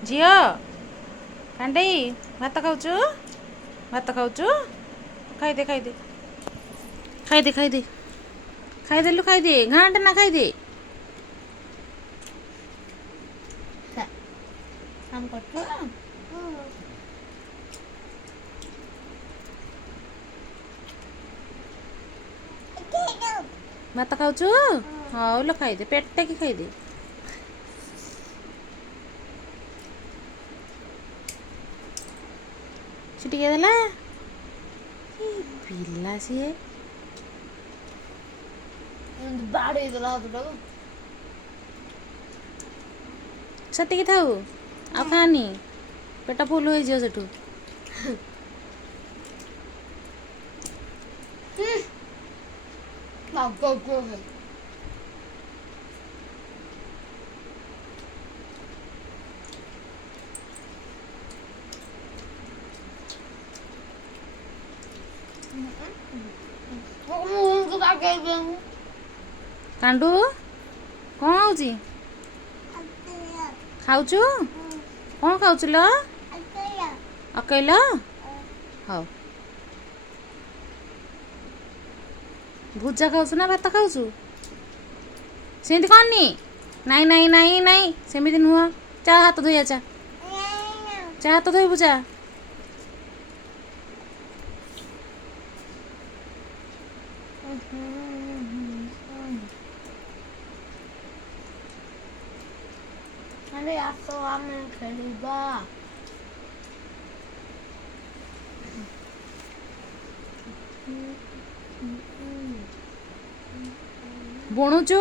ଝିଅ କାଣ୍ଡେଇ ଭାତ ଖାଉଛୁ ଭାତ ଖାଉଛୁ ଖାଇଦେ ଖାଇଦେ ଖାଇଦେ ଖାଇଦେ ଖାଇଦେଲୁ ଖାଇଦେ ଘାଣ୍ଟ ନା ଖାଇଦେ କାମ କରୁଛୁ ଭାତ ଖାଉଛୁ ହଉ ଲୋ ଖାଇଦେ ପେଟକି ଖାଇଦେ ସେ ଟିକେ ଦେଲା ପିଲା ସିଏ ବାଡ଼େଇଦେଲା ହାତଟାକୁ ସେତିକି ଥାଉ ଆଉ ଖାଆନି ପେଟ ଫୁଲ ହେଇଯିବ ସେଠୁ କାଣ୍ଡୁ କ'ଣ ହେଉଛି ଖାଉଛୁ କ'ଣ ଖାଉଛୁ ଲୋ ଅକେଇଲ ହଉ ଭୁଜା ଖାଉଛୁ ନା ଭାତ ଖାଉଛୁ ସେମିତି କରନି ନାଇଁ ନାଇଁ ନାଇଁ ନାଇଁ ସେମିତି ନୁହଁ ଚା ହାତ ଧୋଇଆ ଚା ହାତ ଧୋଇବୁ ଚା ଆରେ ଆସ ଆମେ ଖେଳିବା ବୁଣୁଛୁ